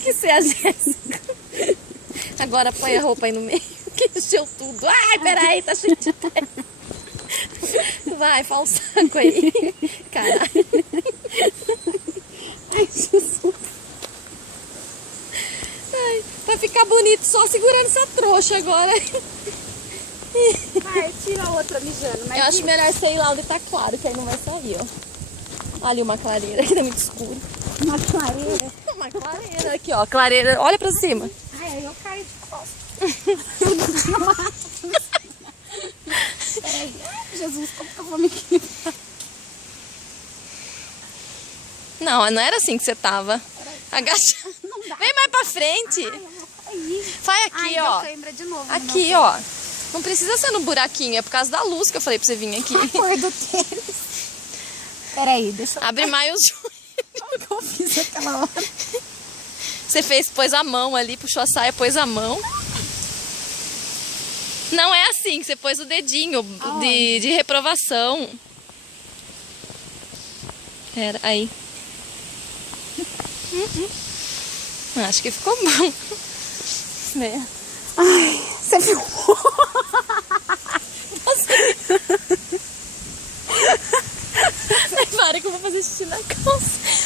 Tinha que ser a Jéssica. Agora põe a roupa aí no meio, que encheu tudo. Ai, peraí, tá cheio de terra. Vai, fala o saco aí. Caralho. Ai, Jesus. Ai, pra ficar bonito, só segurando essa trouxa agora. Vai, tira a outra mijando. Mas Eu acho melhor você ir lá onde tá claro, que aí não vai sair, ó. Olha ali uma clareira, aqui tá muito escuro. uma clareira. Uma clareira aqui, ó. Clareira, olha pra cima. Ai, aí eu caí de costas. Peraí. Ai, Jesus, como que eu vou me equilibrar? Não, não era assim que você tava. Agachada. Não dá. Vem mais pra frente. Ai, eu vou cair. Vai aqui, Ai, ó. deu cãibra de novo. Aqui, ó. Não precisa ser no buraquinho, é por causa da luz que eu falei pra você vir aqui. A cor do tênis. Peraí, deixa eu... Abre mais os joelhos. Como que eu fiz aquela hora? Você pôs a mão ali, puxou a saia, pôs a mão. Não é assim, que você pôs o dedinho de reprovação. Pera, aí. Acho que ficou bom. Né? Ai, você filmou? Ai, para que eu vou fazer xixi na calça.